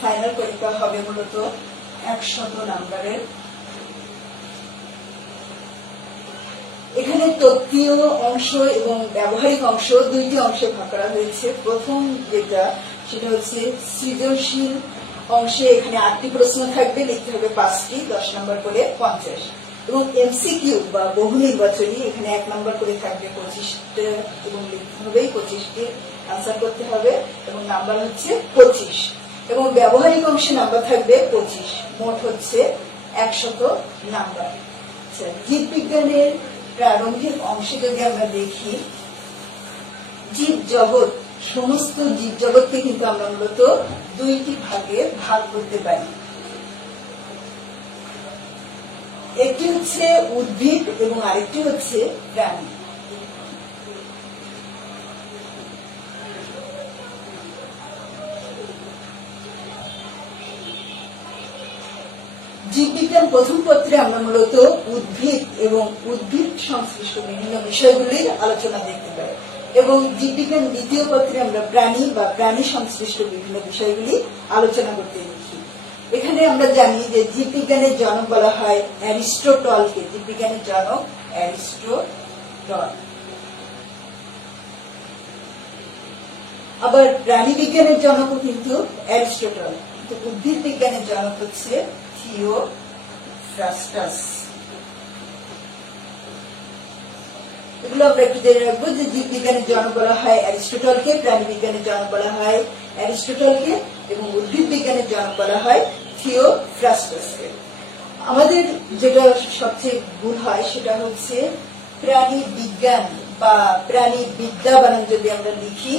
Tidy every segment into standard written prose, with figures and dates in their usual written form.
Final পরীক্ষা হবে মূলত 100 নাম্বারের। এখানে তত্ত্বীয় অংশ এবং ব্যবহারিক অংশ দুইটি অংশে ভাগ করা হয়েছে। প্রথম যেটা সেটা হচ্ছে সৃজনশীল অংশে এখানে 8টি প্রশ্ন থাকবে, লিখতে হবে 5টি, 10 নম্বর করে 50। এবং এমসিকিউ বা বহু নির্বাচনী এখানে 1 নম্বর করে থাকবে 25টা এবং লিখতে হবে 25টি, আনসার করতে হবে এবং নাম্বার হচ্ছে 25। এবং ব্যবহারিক অংশে নাম্বার থাকবে 25, মোট হচ্ছে 100 নাম্বার। জীববিজ্ঞানের প্রারম্ভিক অংশে যদি আমরা দেখি, জীব জগৎ, সমস্ত জীব জগৎকে কিন্তু আমরা মূলত দুইটি ভাগে ভাগ করতে পারি। একটি হচ্ছে উদ্ভিদ এবং আরেকটি হচ্ছে প্রাণী। জীববিজ্ঞান প্রথম পত্রে আমরা মূলত উদ্ভিদ এবং উদ্ভিদ সংশ্লিষ্ট বিভিন্ন বিষয়গুলির আলোচনা দেখতে পাই, এবং জীববিজ্ঞান দ্বিতীয় পত্রে আমরা প্রাণী বা প্রাণী সংশ্লিষ্ট বিভিন্ন বিষয়গুলি আলোচনা করতে দেখি। এখানে আমরা জানি যে জীববিজ্ঞানের জনক বলা হয় অ্যারিস্টটলকে, জীববিজ্ঞানের জনক অ্যারিস্টটল। আবার প্রাণী বিজ্ঞানের জনকও কিন্তু অ্যারিস্টটল, কিন্তু উদ্ভিদ বিজ্ঞানের জনক হচ্ছে থিওফ্রাস্টাস। এগুলো আমরা একটু জেনে রাখবো যে জীববিজ্ঞানের জনক বলা হয় অ্যারিস্টটলকে, প্রাণী বিজ্ঞানের জনক বলা হয় অ্যারিস্টটলকে এবং উদ্ভিদ বিজ্ঞানের জনক বলা হয় থিওফ্রাস্টাসকে। আমাদের যেটা সবচেয়ে ভুল হয় সেটা হচ্ছে প্রাণী বিজ্ঞান বা প্রাণী বিদ্যা বানান যদি আমরা লিখি,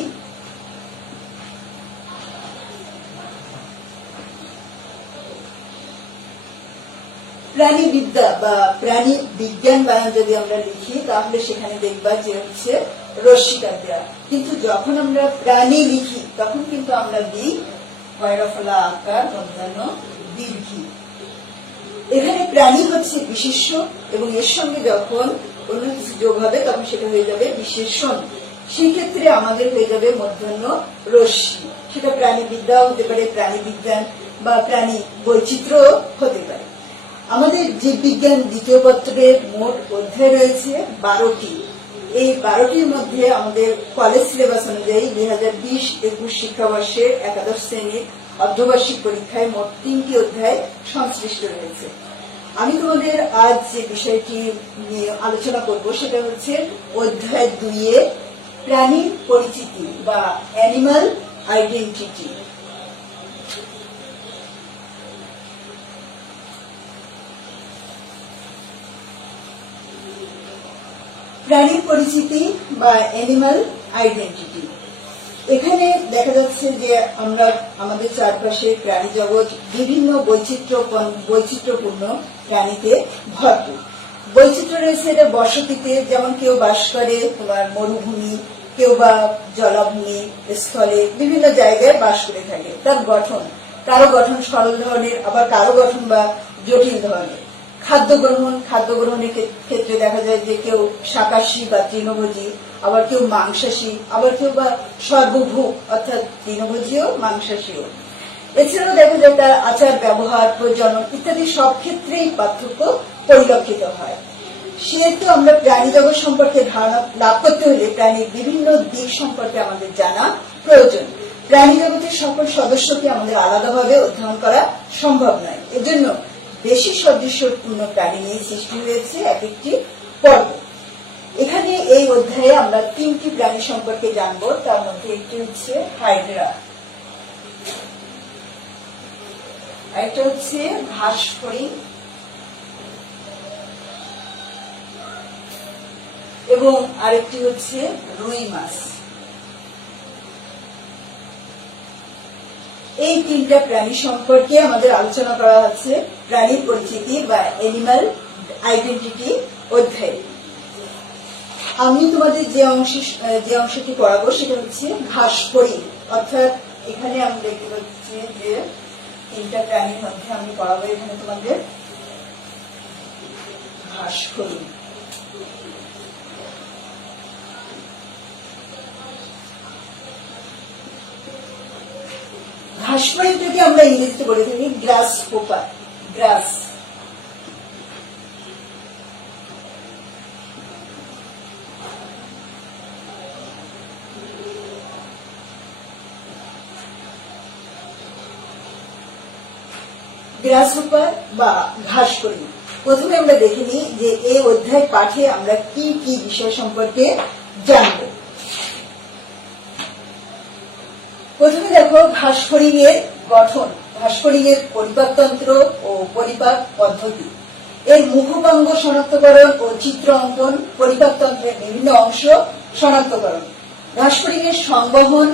প্রাণী বিদ্যা বা প্রাণী বিজ্ঞান বানান যদি আমরা লিখি তাহলে সেখানে দেখবা যে হচ্ছে রস্যিকার দেয়া, কিন্তু যখন আমরা প্রাণী লিখি তখন কিন্তু আমরা দিই পয়রফলা আকার মধ্যাহ্ন দীর্ঘী। এখানে প্রাণী হচ্ছে বিশেষ্য এবং এর সঙ্গে যখন অন্য কিছু যোগ হবে তখন সেটা হয়ে যাবে বিশেষণ। সেই ক্ষেত্রে আমাদের হয়ে যাবে মধ্যাহ্ন রশ্মি। সেটা প্রাণী বিদ্যাও হতে পারে, প্রাণী বিজ্ঞান বা প্রাণী বৈচিত্র্য হতে পারে। আমাদের জীববিজ্ঞান দ্বিতীয় পত্রের মোট অধ্যায় রয়েছে 12টি। এই 12টির মধ্যে আমাদের কলেজ সিলেবাস অনুযায়ী 2020-21 শিক্ষাবর্ষের একাদশ শ্রেণীর অর্ধবার্ষিক পরীক্ষায় মোট 3টি অধ্যায় সংশ্লিষ্ট রয়েছে। আমি তোমাদের আজ যে বিষয়টি নিয়ে আলোচনা করব সেটা হচ্ছে অধ্যায় 2-এ প্রাণীর পরিচিতি বা অ্যানিমাল আইডেন্টিটি। প্রাণীর পরিচিতি বা অ্যানিমাল আইডেন্টিটি। এখানে দেখা যাচ্ছে যে আমরা আমাদের চারপাশে প্রাণী জগৎ বিভিন্ন বৈচিত্র্যপূর্ণ প্রাণীতে ভরপুর। বৈচিত্র্য রয়েছে এটা বসতিতে, যেমন কেউ বাস করে তোমার মরুভূমি, কেউ বা জলাভূমি, স্থলে বিভিন্ন জায়গায় বাস করে থাকে। তার গঠন, কারো গঠন সরল ধরনের, আবার কারো গঠন বা জটিল ধরনের। খাদ্য গ্রহণের ক্ষেত্রে দেখা যায় যে কেউ শাকাশী বা তৃণভোজী, আবার কেউ মাংসাশী, আবার কেউ বা সর্বভুক অর্থাৎ তৃণভোজীও মাংসাশীও। এছাড়াও দেখা যায় তার আচার ব্যবহার, প্রজনন ইত্যাদি সব ক্ষেত্রেই পার্থক্য পরিলক্ষিত হয়। সেহেতু আমরা প্রাণী জগৎ সম্পর্কে ধারণা লাভ করতে হলে প্রাণীর বিভিন্ন দিক সম্পর্কে আমাদের জানা প্রয়োজন। প্রাণী জগতের সকল সদস্যকে আমাদের আলাদাভাবে অধ্যয়ন করা সম্ভব নয়। এজন্য বেশি সদস্যপূর্ণ প্রাণী নিয়ে সৃষ্টি হয়েছে এক একটি পর্ব। এখানে এই অধ্যায়ে আমরা 3টি প্রাণী সম্পর্কে জানবো। তার মধ্যে একটি হচ্ছে হাইড্রা, আরেকটা হচ্ছে ঘাস ফড়িং এবং আরেকটি হচ্ছে রুই মাছ। এই 3টা প্রাণী সম্পর্কে আমাদের আলোচনা করা হচ্ছে প্রাণীর পরিচিতি বা অ্যানিমাল আইডেন্টিটি অধ্যায়ে। আমি তোমাদের যে অংশটি পড়াবো সেটা হচ্ছে ঘাস ফড়িং, অর্থাৎ এখানে আমি দেখতে পাচ্ছি যে 3টা প্রাণীর মধ্যে আমি পড়াবো এখানে তোমাদের ঘাস ফড়িং। ঘাস ঘাসফড়িংটাকে আমরা ইংরেজিতে বলে থাকি গ্রাস হোপার। গ্রাস গ্রাসহপার বা ঘাসফড়িং। প্রথমে আমরা দেখে নিই যে এই অধ্যায় পাঠে আমরা কি কি বিষয় সম্পর্কে জানব। প্রথমে দেখো ঘাসফড়িং এর গঠন, ঘাসফড়িং এর পরিপাকতন্ত্র ও পরিপাক পদ্ধতি, এর মুখপাঙ্গ শনাক্তকরণ ও চিত্র অঙ্কন, পরিপাকতন্ত্রের বিভিন্ন অংশ শনাক্তকরণ, ঘাসফড়িং এর সংবহন,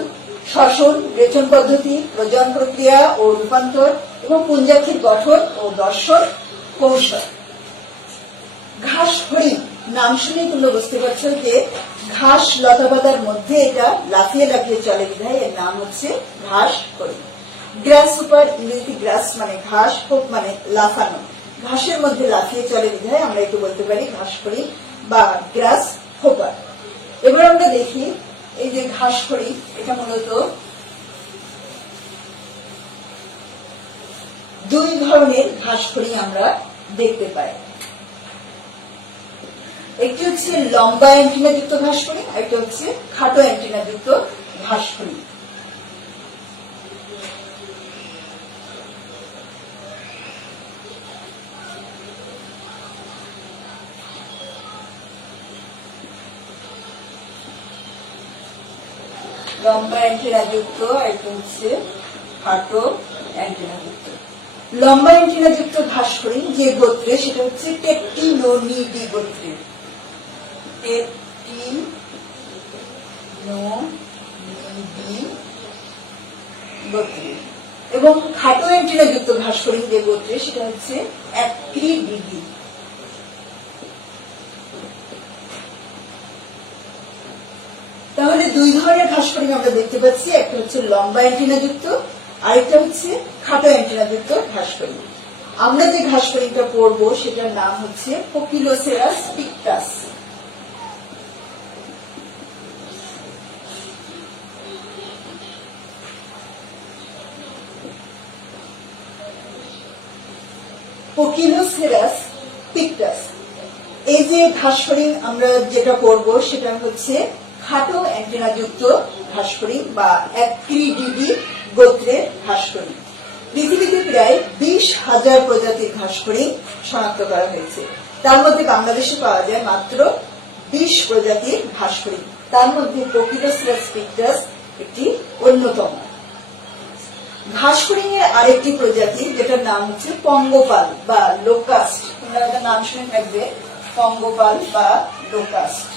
শ্বসন, রেচন পদ্ধতি, প্রজনন প্রক্রিয়া ও রূপান্তর এবং পুঞ্জাক্ষীর গঠন ও দর্শন কৌশল। ঘাসফড়িং নাম শুনে তোমরা বুঝতে পারছো যে ঘাস লতাপাতার মধ্যে এটা লাফিয়ে লাফিয়ে চলে বিধায় এর নাম হচ্ছে ঘাসফড়িং। গ্রাস হোপার, ইংরেজি গ্রাস মানে ঘাস, হোপ মানে লাফানো, ঘাসের মধ্যে লাফিয়ে চলে বিধায় আমরা একটু বলতে পারি ঘাসফড়িং বা গ্রাস হোপার। এবার আমরা দেখি এই যে ঘাসফড়িং, এটা মূলত দুই ধরনের ঘাসফড়িং আমরা দেখতে পাই। একটি হচ্ছে লম্বা অ্যান্টিনা যুক্ত ঘাসফড়িং, আর একটি হচ্ছে খাটো অ্যান্টিনা যুক্ত ঘাসফড়িং। লম্বা অ্যান্টিনা যুক্ত, আর একটা হচ্ছে খাটো অ্যান্টিনা যুক্ত। লম্বা অ্যান্টিনা যুক্ত ঘাসফড়িং যে গোত্রে, সেটা হচ্ছে টেকটিনোনিডি গোত্রের। টেকটিনোনিডি গোত্রের। এবং খাটো অ্যান্টিনা যুক্ত ঘাসফড়িং যে গোত্রে, সেটা হচ্ছে অ্যাক্রিডিডি। তাহলে দুই ধরনের ঘাসফড়িং আমরা দেখতে পাচ্ছি, একটা হচ্ছে লম্বা অ্যান্টিনা যুক্ত, আরেকটা হচ্ছে খাটো অ্যান্টিনা যুক্ত ঘাসফড়িং। আমরা যে ঘাসফড়িংটা পড়বো সেটার নাম হচ্ছে পোকিলোসেরাস পিকটাস। পোকিলোসেরাস পিকটাস। এই যে ঘাসফড়িং আমরা যেটা পড়বো সেটা হচ্ছে খাটো অ্যান্টিনা যুক্ত ঘাসফড়িং বা অ্যাক্রিডিডি গোত্রের ঘাসফড়িং। পৃথিবীতে প্রায় 20,000 প্রজাতির ঘাসফড়িং শনাক্ত করা হয়েছে। তার মধ্যে বাংলাদেশে পাওয়া যায় মাত্র 20 প্রজাতির ঘাসফড়িং। তার মধ্যে পোকিলোসেরাস পিকটাস একটি অন্যতম। ঘাসফড়িং এর আরেকটি প্রজাতি যেটার নাম হচ্ছে পঙ্গপাল বা লোকাস্ট। তোমরা একটা নাম শুনে থাকবে, পঙ্গপাল বা লোকাস্ট।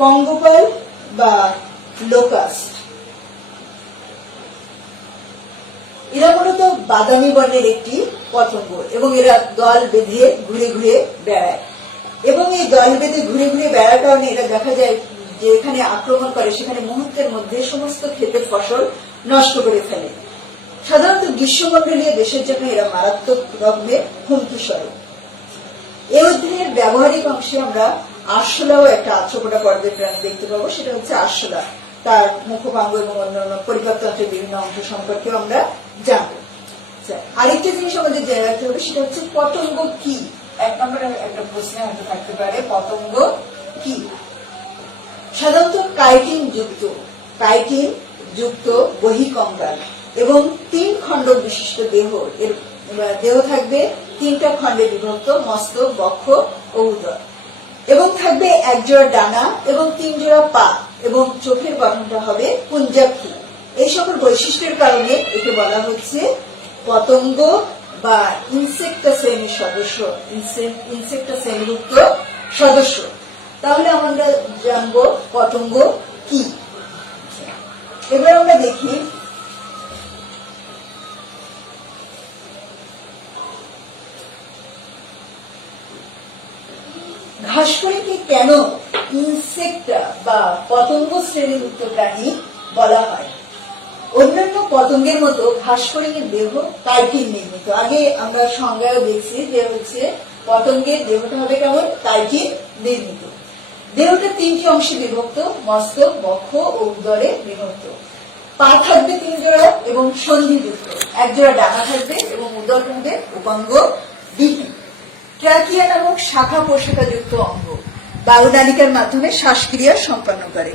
পঙ্গপাল বা লোকাস্ট এরা মূলত বাদামি বর্ণের একটি পতঙ্গ এবং এরা দল বেঁধে ঘুরে ঘুরে বেড়ায়। এবং এই দল বেঁধে ঘুরে ঘুরে বেড়ার কারণে এরা দেখা যায় যে এখানে আক্রমণ করে, সেখানে মুহূর্তের মধ্যে সমস্ত ক্ষেতের ফসল নষ্ট করে ফেলে। সাধারণত গ্রীষ্মমন্ডলীয় দেশের জন্য এরা মারাত্মক রকমের হুমকি স্বরূপ। এই অধ্যায়ের ব্যবহারিক অংশে আমরা আরশোলাও একটা আর্থ্রোপোডা পর্বের প্রাণী দেখতে পাবো, সেটা হচ্ছে আরশোলা। তার মুখপাঙ্গ এবং অন্যান্য পরিপাকতন্ত্রের বিভিন্ন অংশ সম্পর্কেও আমরা জানবো। আরেকটা জিনিস আমাদের জেনে রাখতে হবে, সেটা হচ্ছে পতঙ্গ কি। এক নম্বরের একটা প্রশ্ন হয়তো থাকতে পারে, পতঙ্গ কি? সাধারণত কাইটিন যুক্ত বহিকঙ্কাল এবং 3 খণ্ড বিশিষ্ট দেহ। এর দেহ থাকবে 3টা খণ্ডে বিভক্ত, মস্তক, বক্ষ ও উদর, এবং থাকবে 1 জোড়া ডানা এবং 3 জোড়া পা, এবং চোখের গঠনটা হবে পুঞ্জাক্ষী। এই সকল বৈশিষ্ট্যের কারণে একে বলা হচ্ছে পতঙ্গ বা ইনসেক্টা শ্রেণীর সদস্য, ইনসেক্টা শ্রেণীভুক্ত সদস্য। তাহলে আমরা জানবো পতঙ্গ কি। এবার আমরা দেখি ঘাসফড়িংকে কেন ইনসেক্টা বা পতঙ্গ শ্রেণীভুক্ত প্রাণী বলা হয়। অন্যান্য পতঙ্গের মতো ঘাসফড়িংয়ের দেহ কাইটিন নির্মিত। আগে আমরা সংজ্ঞায় দেখছি যে হচ্ছে পতঙ্গের দেহটা হবে কেমন, কাইটিন নির্মিত। দেহটা তিনটি অংশে বিভক্ত, মস্তক, বক্ষ ও উদরে বিভক্ত। পা থাকবে 3 জোড়া এবং সন্ধিযুক্ত, 1 জোড়া ডানা থাকবে এবং উদর থাকবে উপাঙ্গ বিহীন। ট্রাকিয়া নামক শাখা প্রশাখাযুক্ত অঙ্গ বায়ুনালিকার মাধ্যমে শ্বাসক্রিয়া সম্পন্ন করে।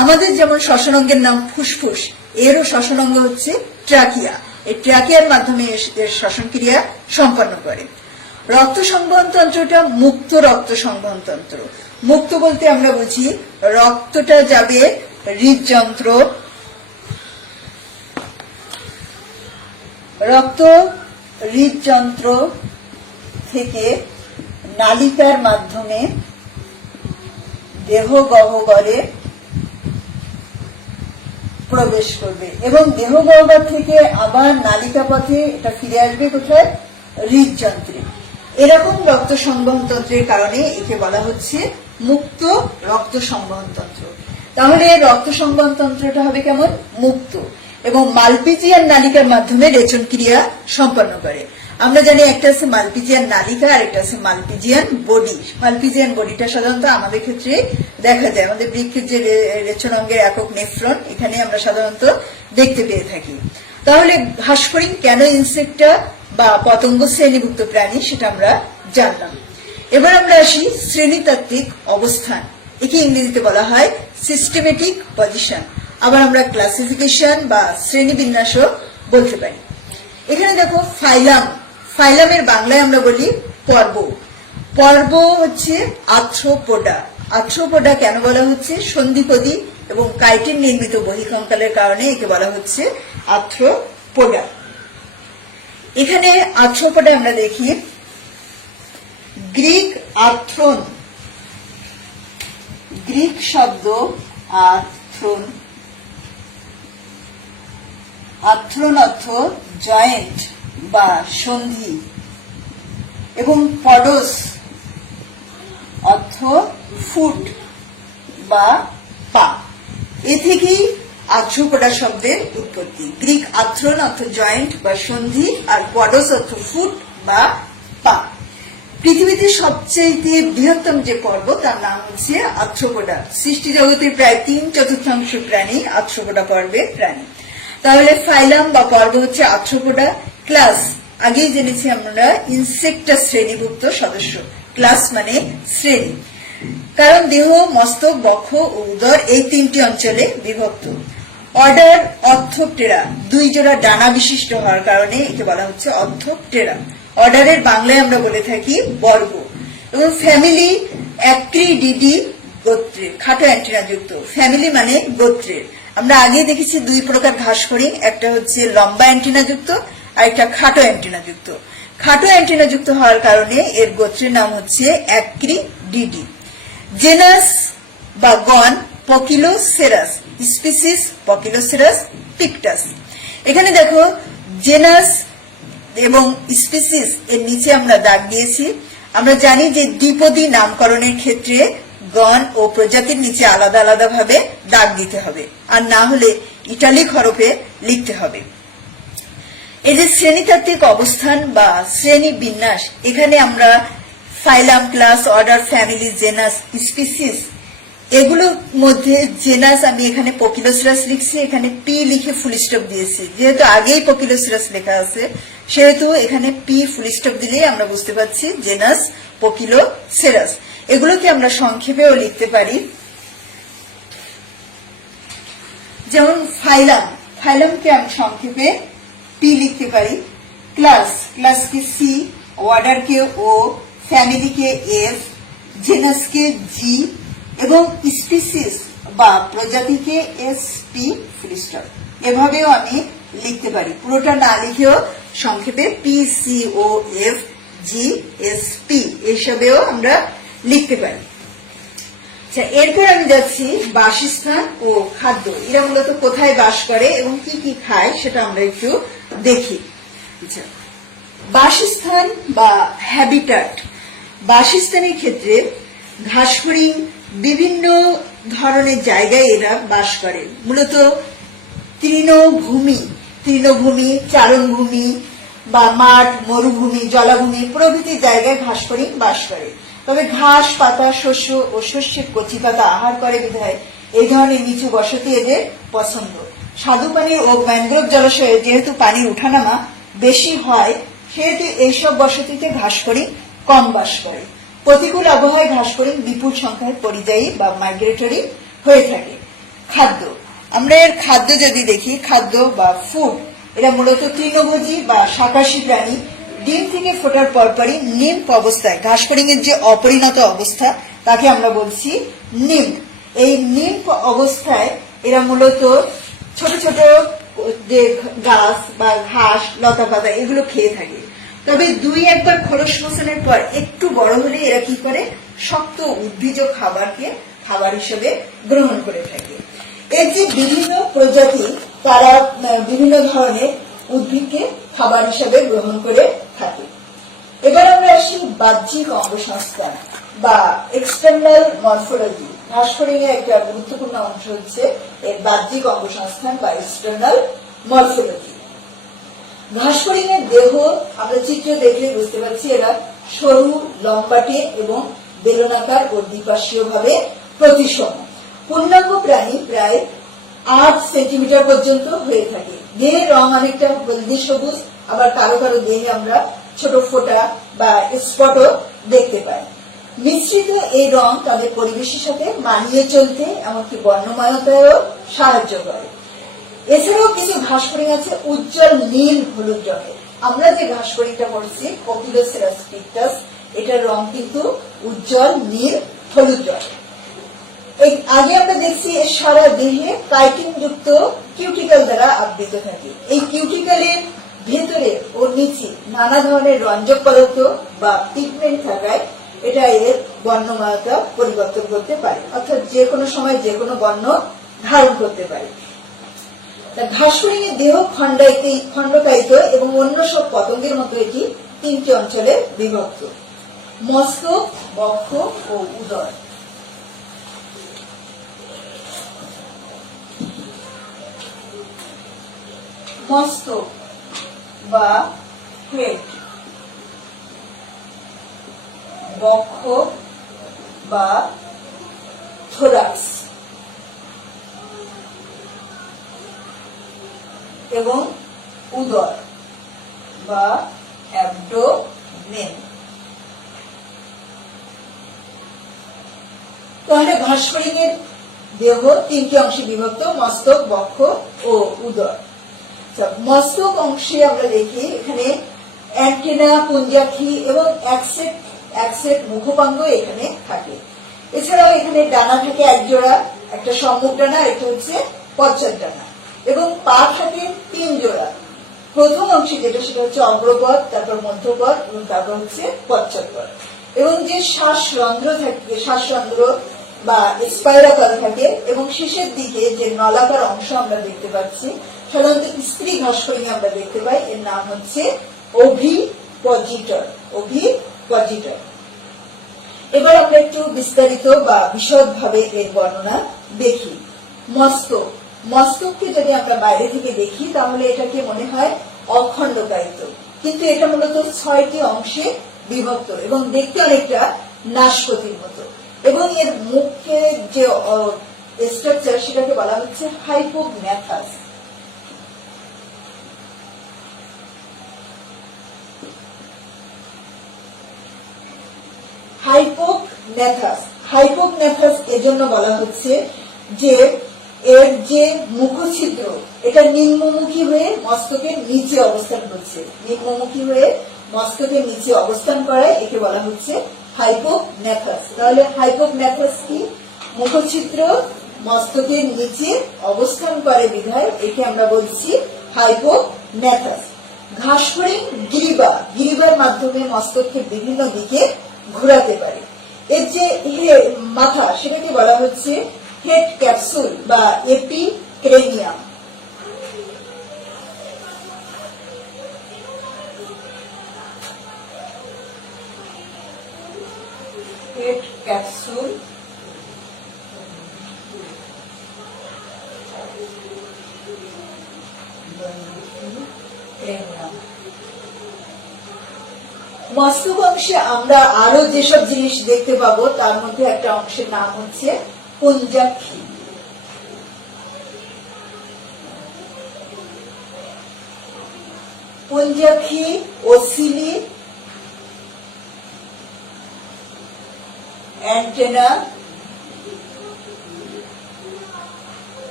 আমাদের যেমন শ্বসন অঙ্গের নাম ফুসফুস, এরও শ্বসন অঙ্গ হচ্ছে ট্রাকিয়া। এই ট্রাকিয়ার মাধ্যমে এর শ্বসন ক্রিয়া সম্পন্ন করে। রক্ত সংবহন তন্ত্রটা মুক্ত রক্ত সংবহন তন্ত্র। মুক্ত বলতে আমরা বুঝি রক্তটা যাবে হৃদযন্ত্র, হৃদযন্ত্র থেকে নালিকার মাধ্যমে দেহ গহ্বরে প্রবেশ করবে এবং দেহ গহ্বর থেকে আবার নালিকা পথে এটা ফিরে আসবে কোথায়, হৃদযন্ত্রে। এরকম রক্ত সংবহন তন্ত্রের কারণে একে বলা হচ্ছে মুক্ত রক্ত সংবহন তন্ত্র। তাহলে রক্ত সংবহন তন্ত্রটা হবে কেমন, মুক্ত, এবং মালপিজিয়ান নালিকার মাধ্যমে রেচন ক্রিয়া সম্পন্ন করে। আমরা জানি একটা আছে মালপিজিয়ান নালিকা আর একটা আছে মালপিজিয়ান বডি। মালপিজিয়ান বডিটা সাধারণত আমাদের ক্ষেত্রে দেখা যায়, আমাদের বৃক্কের যে রেচন অঙ্গের একক নেফ্রন, এখানে আমরা সাধারণত দেখতে পেয়ে থাকি। তাহলে ঘাসফড়িং কেন ইনসেক্টা বা পতঙ্গ শ্রেণীভুক্ত প্রাণী সেটা আমরা জানলাম। এবার আমরা আসি শ্রেণীতাত্ত্বিক অবস্থান। একে ইংরেজিতে বলা হয় সিস্টেমেটিক পজিশন, আবার আমরা ক্লাসিফিকেশন বা শ্রেণীবিন্যাসও বলতে পারি। এখানে দেখো ফাইলাম, ফাইলামের বাংলায় আমরা বলি পর্ব। পর্ব হচ্ছে আর্থ্রোপোডা। আর্থ্রোপোডা কেন বলা হচ্ছে, সন্ধিপদী এবং কাইটিন নির্মিত বহিঃকঙ্কালের কারণে একে বলা হচ্ছে আর্থ্রোপোডা। এখানে আর্থ্রোপোডা আমরা দেখি গ্রিক আর্থ্রোন, গ্রিক শব্দ আর্থ্রোন, আর্থ্রোন অর্থ জয়েন্ট বা সন্ধি, এবং পডোস অর্থ ফুট বা পা। এ থেকেই আর্থ্রোপোডা শব্দের উৎপত্তি। গ্রিক আর্থ্রোন অর্থ জয়েন্ট বা সন্ধি, আর পডোস অর্থ ফুট বা পা। পৃথিবীতে সবচেয়ে বৃহত্তম যে পর্ব তার নাম হচ্ছে আর্থ্রোপোডা। সৃষ্টি জগতের প্রায় 3/4 প্রাণী আর্থ্রোপোডা পর্বের প্রাণী। তাহলে ফাইলাম বা পর্ব হচ্ছে আর্থ্রোপোডা। ক্লাস আগেই জেনেছি আমরা ইনসেক্টা শ্রেণীভুক্ত সদস্য। ক্লাস মানে শ্রেণী, কারণ দেহ, মস্তক, বক্ষ ও উদর এই 3টি অঞ্চলে বিভক্ত। অর্ডার অর্থোপটেরা, 2 জোড়া ডানা বিশিষ্ট হওয়ার কারণে একে বলা হচ্ছে অর্থোপটেরা। অর্ডারের বাংলায় আমরা বলে থাকি বর্গ। এবং ফ্যামিলি অ্যাক্রিডিডি গোত্রের, খাটো অ্যান্টেনা যুক্ত। ফ্যামিলি মানে গোত্রের। আমরা আগে দেখেছি 2 প্রকার ঘাসফড়িং, একটা হচ্ছে লম্বা অ্যান্টেনা যুক্ত আর একটা খাটো অ্যান্টেনা যুক্ত। খাটো অ্যান্টেনা যুক্ত হওয়ার কারণে এর গোত্রের নাম হচ্ছে অ্যাক্রিডিডি। জেনাস বা গণ পকিলোসেরাস, স্পিসিস পকিলোসেরাস পিকটাস। এখানে দেখো জেনাস এবং স্পিসিস এর নিচে আমরা দাগ দিয়েছি। আমরা জানি যে দ্বিপদী নামকরণের ক্ষেত্রে গণ ও প্রজাতির নিচে আলাদা আলাদা ভাবে দাগ দিতে হবে, আর না হলে ইটালিক হরফে লিখতে হবে। এই যে শ্রেণীতাত্ত্বিক অবস্থান বা শ্রেণী বিন্যাস, এখানে আমরা phylum, class, order, family, genus, species, এগুলোর মধ্যে জেনাস আমি এখানে পকিলোসেরাস লিখছি, এখানে পি লিখে ফুল স্টপ দিয়েছি। যেহেতু আগেই পকিলোসেরাস লেখা আছে সেহেতু এখানে পি ফুল স্টপ দিলেই আমরা বুঝতে পারছি জেনাস পকিলোসেরাস। এগুলোকে আমরা সংক্ষেপেও লিখতে পারি, যেমন ফাইলাম, ফাইলামকে আমি সংক্ষেপে পি লিখতে পারি। ক্লাস, ক্লাসকে সি, অর্ডারকে ও, ফ্যামিলিকে এফ, জেনাসকে জি এবং স্পিসিস বা প্রজাতিকে এস পি ফুল স্টপ। এভাবেও আমি লিখতে পারি, পুরোটা না লিখেও সংক্ষেপে পি সি ও এফ জি এস পি এইসবেও আমরা লিখতে পারি। আচ্ছা, এরপর আমি যাচ্ছি বাসস্থান ও খাদ্য। এরা মূলত কোথায় বাস করে এবং কি কি খায় সেটা আমরা একটু দেখি। আচ্ছা, বাসস্থান বা হ্যাবিটাট। বাসস্থানের ক্ষেত্রে ঘাসফড়িং বিভিন্ন ধরনের জায়গায় এরা বাস করে। মূলত তৃণভূমি, চারণভূমি বা মাঠ, মরুভূমি, জলাভূমি প্রভৃতি জায়গায় ঘাস ফড়িং বাস করে। তবে ঘাস, পাতা, শস্য ও শস্যের কচি পাতা আহার করে বিধায় এই ধরনের নিচু বসতি এদের পছন্দ। স্বাদু পানি ও ম্যানগ্রোভ জলাশয়ে যেহেতু পানির উঠানামা বেশি হয়, সেহেতু এইসব বসতিতে ঘাস ফড়িং কম বাস করে। প্রতিকূল আবহাওয়ায় ঘাস ফড়িং বিপুল সংখ্যায় পরিযায়ী বা মাইগ্রেটরি হয়ে থাকে। খাদ্য, আমরা এর খাদ্য যদি দেখি, খাদ্য বা ফুড, এরা মূলত তৃণভোজী বা শাকাশী প্রাণী। ডিম থেকে ফোটার পরপরই নিম্ফ অবস্থায়, ঘাস ফড়িং এর যে অপরিণত অবস্থা তাকে আমরা বলছি নিম্ফ। এই নিম্ফ অবস্থায় এরা মূলত ছোট ছোট যে গাছ বা ঘাস, লতা পাতা এগুলো খেয়ে থাকে। তবে দুই একবার খোলস মোচনের পর একটু বড় হলে এরা কি করে, শক্ত উদ্ভিজ খাবারকে খাবার হিসেবে গ্রহণ করে থাকে। এর যে বিভিন্ন প্রজাতি, তারা বিভিন্ন ধরনের উদ্ভিদকে খাবার হিসেবে গ্রহণ করে থাকে। এবার আমরা আসি বাহ্যিক অঙ্গসংস্থান বা এক্সটার্নাল মরফোলজি। ঘাস ফড়িং এর একটা গুরুত্বপূর্ণ অংশ হচ্ছে এর বাহ্যিক অঙ্গসংস্থান বা এক্সটার্নাল মরফোলজি। ঘাস ফড়িং এর দেহ আমরা চিত্র দেখলে বুঝতে পারছি, এরা সরু, লম্বাটে এবং বেলনাকার ও দ্বিপার্শ্বীয় ভাবে প্রতিসম। পূর্ণাঙ্গ প্রাণী প্রায় 8 সেন্টিমিটার পর্যন্ত হয়ে থাকে। দেহের রং অনেকটা হলদে সবুজ, আবার কারো কারো দেহে আমরা ছোট ফোঁটা বা স্পটও দেখতে পাই। মিশ্রিত এই রং তাদের পরিবেশের সাথে মানিয়ে চলতে, এমনকি বর্ণময়তায়ও সাহায্য করে। এছাড়াও কিছু ঘাস ফড়িং আছে উজ্জ্বল নীল হলুদ রঙের। আমরা যে ঘাস ফড়িংটা পড়ছি কপিলোসেরাস পিকটাস, এটার রং কিন্তু উজ্জ্বল নীল হলুদ রঙের। আগে আমরা দেখছি এর সারা দেহে কাইটিন যুক্ত কিউটিক্যাল দ্বারা আবৃত থাকে। এই কিউটিক্যালের ভেতরে ও নিচে নানা ধরনের রঞ্জক পদার্থ বা পিগমেন্ট থাকায় এটা এর বর্ণময়তা পরিবর্তন করতে পারে, অর্থাৎ যে কোনো সময় যে কোনো বর্ণ ধারণ করতে পারে। ঘাস ফড়িং এর দেহ খণ্ডকায়িত এবং অন্য সব পতঙ্গের মতো এটি 3টি অঞ্চলে বিভক্ত: মস্তক, বক্ষ ও উদর। মস্তক বা হেড, বক্ষ বা থোরাক্স এবং উদর বা অ্যাবডোমেন। তাহলে ঘাস ফড়িং এর দেহ 3টি অংশে বিভক্ত: মস্তক, বক্ষ ও উদর। মস্তক অংশে আমরা দেখি এখানে অ্যান্টেনা, পুঞ্জাক্ষী এবং এক সেট মুখপাঙ্গ এখানে থাকে। এছাড়াও এখানে ডানা থাকে এক জোড়া, একটা সম্মুখ ডানা, একটা হচ্ছে পশ্চাৎ ডানা, এবং পা থাকে 3 জোড়া। প্রথম অংশে যেটা, সেটা হচ্ছে অগ্রপদ, তারপর মধ্যপদ এবং তারপর হচ্ছে পশ্চাৎপদ। এবং যে শ্বাসরন্ধ্র থাকে, শ্বাসরন্ধ্র বা স্পাইরাকার থাকে, এবং শেষের দিকে যে নলাকার অংশ আমরা দেখতে পাচ্ছি, সাধারণত স্ত্রী ঘাস ফড়িং আমরা দেখতে পাই, এর নাম হচ্ছে ওভিপজিটর। এবার আমরা একটু বিস্তারিত বা বিশদভাবে এর বর্ণনা দেখি। মস্তককে যদি আমরা বাইরে থেকে দেখি তাহলে এটাকে মনে হয় অখণ্ডকায়িত, কিন্তু এটা মূলত 6টি অংশে বিভক্ত এবং দেখতে অনেকটা নাশপাতির মতো। এবং এর মুখের যে স্ট্রাকচার, সেটাকে বলা হচ্ছে হাইপোগন্যাথাস। হাইপোগন্যাথাস এজন্য বলা হচ্ছে যে এর যে মুখছিদ্র, এটা নিম্নমুখী হয়ে মস্তকের নিচে অবস্থান করছে। নিম্নমুখী হয়ে মস্তকের নিচে অবস্থান করায় একে বলা হচ্ছে হাইপোগন্যাথাস। তাহলে হাইপোগন্যাথাস কি? মুখছিদ্র মস্তকের নিচে অবস্থান করে বিধায় একে আমরা বলছি হাইপোগন্যাথাস। ঘাস ফড়িং গিরিবার মাধ্যমে মস্তককে বিভিন্ন দিকে ঘোরাতে পারে। এর যে মাথা, সেটাকে বলা হচ্ছে হেড ক্যাপসুল বা এপিক্রেনিয়াম। হেড ক্যাপসুল মস্তক অংশে আমরা আরো যেসব জিনিস দেখতে পাবো তার মধ্যে একটা অংশের নাম হচ্ছে পুঞ্জাক্ষী। পুঞ্জাক্ষী, ওসিলি, অ্যান্টেনা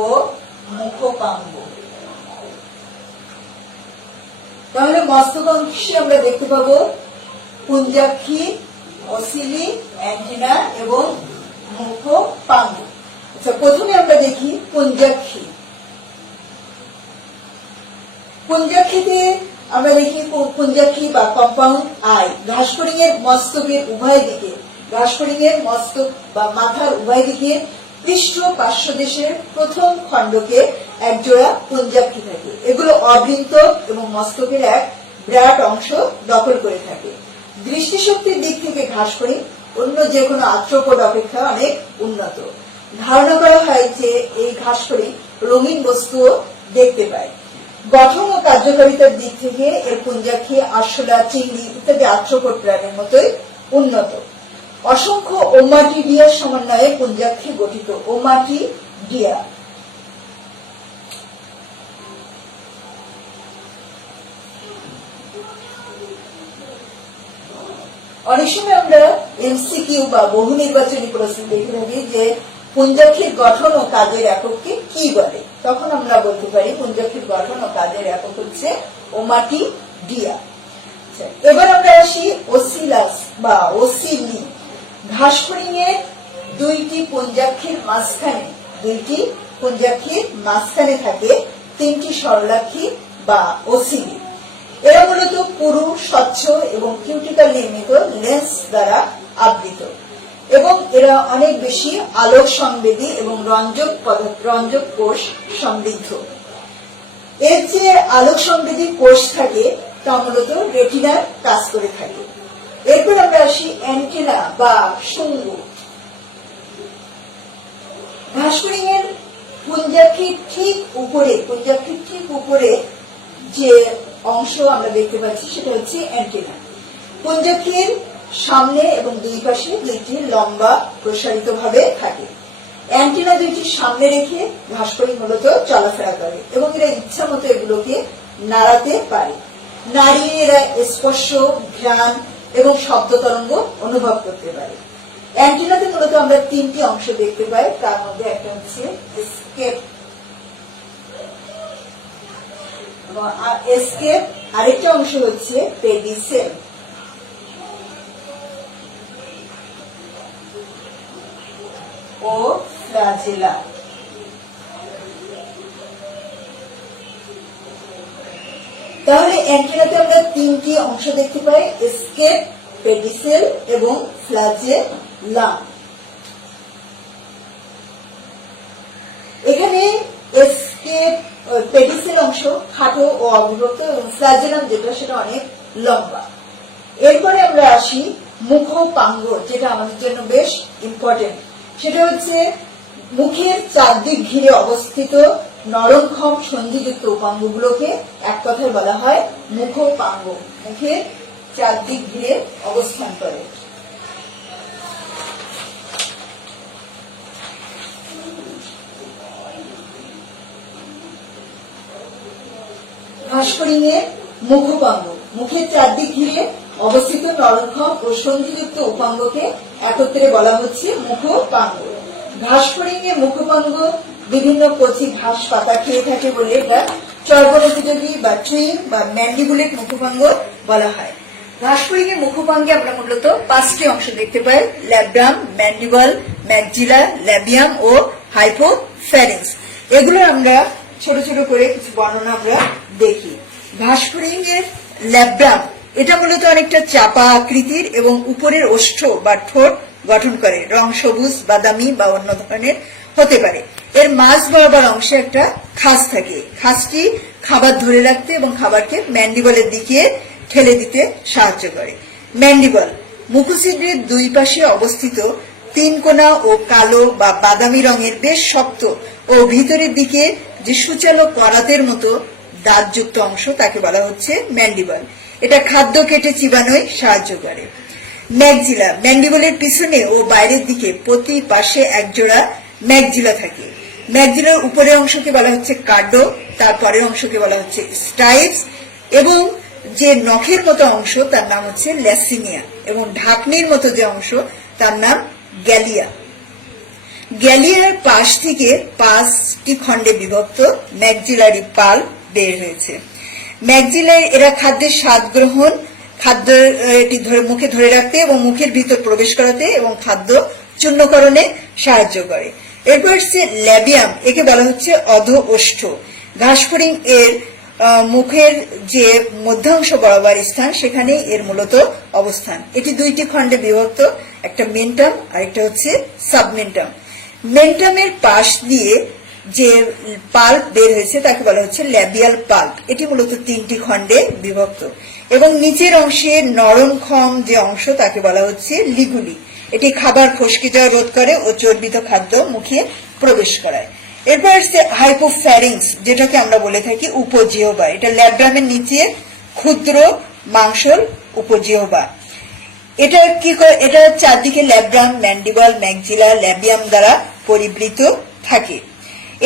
ও মুখপাঙ্গ। তাহলে মস্তক অংশে আমরা দেখতে পাবো পুঞ্জাক্ষী, ওসিলি, অ্যান্টেনা এবং মুখপাঙ্গ। আচ্ছা, প্রথমে আমরা দেখি পুঞ্জাক্ষী। পুঞ্জাক্ষীতে আমরা দেখি পুঞ্জাক্ষী বা কম্পাউন্ড আই ঘাসফড়িং এর মস্তকের উভয় দিকে, ঘাসফড়িং এর মস্তক বা মাথার উভয় দিকে পৃষ্ঠ পার্শ্বদেশের প্রথম খণ্ডকে একজোড়া পুঞ্জাক্ষী থাকে। এগুলো অবৃন্ত এবং মস্তকের এক বিরাট অংশ দখল করে থাকে। দৃষ্টিশক্তির দিক থেকে ঘাসফড়িং অন্য যে কোনো আর্থ্রোপড অপেক্ষা অনেক উন্নত। ধারণা করা হয় যে এই ঘাসফড়িং রঙিন বস্তুও দেখতে পায়। গঠন ও কার্যকারিতার দিক থেকে এর পুঞ্জাক্ষী আরশোলা, চিংড়ি ইত্যাদি আর্থ্রোপড প্রাণীর মতোই উন্নত। অসংখ্য ওমাটিডিয়ার সমন্বয়ে পুঞ্জাক্ষী গঠিত। ওমাটিডিয়া অনেক সময় আমরা এমসিকিউ বা বহু নির্বাচনী প্রশ্ন দেখে থাকি যে পুঞ্জাক্ষীর গঠন ও কাজের একককে কি বলে, তখন আমরা বলতে পারি পুঞ্জাক্ষীর গঠন ও কাজের একক হচ্ছে ওমাটিডিয়া। এবার আমরা আসি ওসিলাস বা ওসিলি। ঘাসফড়িং এর দুইটি পুঞ্জাক্ষীর মাঝখানে থাকে তিনটি সরলাক্ষী বা ওসিলি। এরা মূলত পুরু, স্বচ্ছ এবং কিউটিক্যাল নির্মিত লেন্স দ্বারা আবৃত এবং এরা অনেক বেশি আলোক সংবেদী এবং রঞ্জক কোষ সমৃদ্ধ। এর যে আলোক সংবেদী কোষ থাকে তা মূলত রেটিনার কাজ করে থাকে। এরপর আমরা আসি অ্যান্টেনা বা শুঙ্গ। ঘাসফড়িং এর পুঞ্জাক্ষীর ঠিক উপরে যে অংশ আমরা দেখতে পাচ্ছি সেটা হচ্ছে অ্যান্টেনা। পুঞ্জাক্ষীর সামনে এবং দুই পাশে দুইটি লম্বা প্রসারিত ভাবে থাকে। অ্যান্টেনা দুইটি সামনে রেখে ঘাসফড়িং মূলত চলাফেরা করে এবং এরা ইচ্ছা মতো এগুলোকে নাড়াতে পারে। নাড়িয়ে এরা স্পর্শ, ঘ্রাণ এবং শব্দ তরঙ্গ অনুভব করতে পারে। অ্যান্টেনাতে মূলত আমরা তিনটি অংশ দেখতে পাই, তার মধ্যে একটা হচ্ছে এসকেপ, আরেকটা অংশ হচ্ছে পেডিসেল। ও ফ্লাজেলা। তাহলে অ্যান্টেনাতে আমরা তিনটি অংশ দেখতে পাই, এসকেপ, পেডিসেল এবং ফ্লাজেলা। এখানে এসকেপ, পেডিসেল অংশ খাটো ও অবিভক্ত এবং ফ্লাজেলাম যেটা সেটা অনেক লম্বা। এরপরে আমরা আসি মুখপাঙ্গ, যেটা আমাদের জন্য বেশ ইম্পর্টেন্ট। সেটা হচ্ছে মুখের চারদিক ঘিরে অবস্থিত নরমক্ষম সন্ধিযুক্ত উপাঙ্গগুলোকে এক কথায় বলা হয় মুখপাঙ্গ। মুখের চারদিক ঘিরে অবস্থান করে। ঘাসফড়িং এর মুখপাঙ্গ মুখের চারদিক ঘিরে অবস্থিত নরমক্ষম ও সন্ধিযুক্ত উপাঙ্গকে একত্রে বলা হচ্ছে মুখপাঙ্গ। ঘাসফড়িং এর মুখপাঙ্গ বিভিন্ন কচি ঘাস পাতা খেয়ে থাকে বলে এটা চর্বণোপযোগী বা টুইং বা ম্যান্ডিবুলেট মুখপাঙ্গ বলা হয়। ঘাসফড়িং এর মুখপাঙ্গে আমরা মূলত পাঁচটি অংশ দেখতে পাই, ল্যাব্রাম, ম্যান্ডিবল, ম্যাগজিলা, ল্যাবিয়াম ও হাইপোফ্যারিংস। এগুলো আমরা ছোট ছোট করে কিছু বর্ণনা আমরা দেখি। ঘাসফড়িং এর ল্যাব্রাম, এটা মূলত অনেকটা চাপা আকৃতির এবং উপরের ওষ্ঠ বা ঠোঁট গঠন করে, রং সবুজ, বাদামি বা অন্য ধরনের হতে পারে। এর মাঝ বরাবর অংশে একটা খাস থাকে। খাসটি খাবার ধরে রাখতে এবং খাবারকে ম্যান্ডিবলের দিকে ঠেলে দিতে সাহায্য করে। ম্যান্ডিবল মুখছিদ্রের দুই পাশে অবস্থিত তিন কোণা ও কালো বা বাদামি রঙের বেশ শক্ত ও ভিতরের দিকে যে সুচালো করাতের মতো দাঁতযুক্ত অংশ তাকে বলা হচ্ছে ম্যান্ডিবল। এটা খাদ্য কেটে চিবানোয় সাহায্য করে। ম্যাগজিলা, ম্যান্ডিবলের পিছনে ও বাইরের দিকে প্রতি পাশে একজোড়া ম্যাগজিলা থাকে। ম্যাগজিলার উপরের অংশকে বলা হচ্ছে কার্ডো, তারপরের অংশকে বলা হচ্ছে স্টাইপস, এবং যে নখের মতো অংশ তার নাম হচ্ছে ল্যাসিনিয়া, এবং ঢাকনির মতো যে অংশ তার নাম গ্যালিয়া। গ্যালিয়ার পাশ থেকে 5টি খণ্ডে বিভক্ত ম্যাগজিলারি পাল্প বের হয়েছে। ম্যাগজিলায় এরা খাদ্যের স্বাদ গ্রহণ, খাদ্য এটি মুখে ধরে রাখতে এবং মুখের ভিতর প্রবেশ করাতে এবং খাদ্য চূর্ণকরণে সাহায্য করে। এরপর হচ্ছে ল্যাবিয়াম, একে বলা হচ্ছে অধ ওষ্ঠ। ঘাসফড়িং এর মুখের যে মধ্যাংশ বরাবর স্থান, সেখানে এর মূলত অবস্থান। এটি 2টি খণ্ডে বিভক্ত, একটা মেন্টাম আর একটা হচ্ছে সাবমেন্টাম। মেন্টামের পাশ দিয়ে যে পাল্প বের হয়েছে তাকে বলা হচ্ছে ল্যাবিয়াল পাল্প। এটি মূলত 3টি খণ্ডে বিভক্ত, এবং নিচের অংশে নরম ক্ষম যে অংশ তাকে বলা হচ্ছে লিগুলি। এটি খাবার ফসকে যাওয়া রোধ করে ও চর্বিত খাদ্য মুখে প্রবেশ করায়। এরপর হচ্ছে হাইপোফ্যারিংস, যেটাকে আমরা বলে থাকি উপজিহ্বা। এটা ল্যাব্রামের নিচে ক্ষুদ্র মাংসল উপজিহ্বা। এটা কি করে? এটা চারদিকে ল্যাব্রাম, ম্যান্ডিবল, ম্যাগজিলা, ল্যাবিয়াম দ্বারা পরিবৃত থাকে।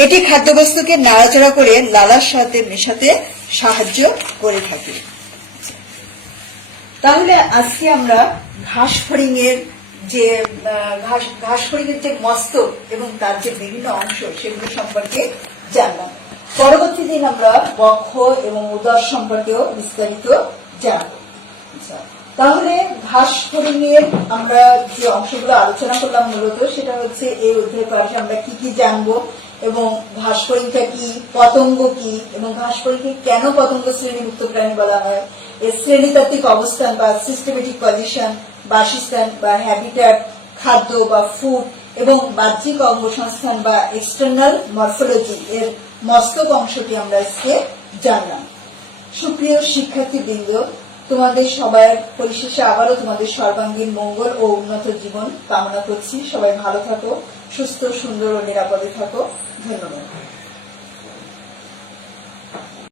এটি খাদ্যবস্তুকে নাড়াচাড়া করে লালার সাথে মেশাতে সাহায্য করে থাকে। তাহলে আজকে আমরা ঘাসফড়িং এর যে মস্তক এবং তার যে বিভিন্ন অংশ সেগুলো সম্পর্কে জানলাম। পরবর্তী দিন আমরা বক্ষ এবং উদর সম্পর্কেও বিস্তারিত জানব। তাহলে ঘাসফড়িং এর আমরা যে অংশগুলো আলোচনা করলাম মূলত সেটা হচ্ছে এই অধ্যায় পাশে আমরা কি কি জানবো, এবং ঘাসফড়িংটা কি, পতঙ্গ কি, এবং ঘাসফড়িংকে কেন পতঙ্গ শ্রেণীভুক্ত প্রাণী বলা হয়, এর শ্রেণীতাত্ত্বিক অবস্থান বা সিস্টেমেটিক পজিশন, বাসস্থান বা হ্যাবিটাট, খাদ্য বা ফুড, এবং বাহ্যিক অঙ্গসংস্থান বা এক্সটার্নাল মরফোলজি এর মস্তক অংশটি আমরা আজকে জানলাম। সুপ্রিয় শিক্ষার্থীবৃন্দ, তোমাদের সবার পরিশেষে আবারও তোমাদের সর্বাঙ্গীন মঙ্গল ও উন্নত জীবন কামনা করছি। সবাই ভালো থাকো, সুস্থ, সুন্দর ও নিরাপদে থাকো। ধন্যবাদ।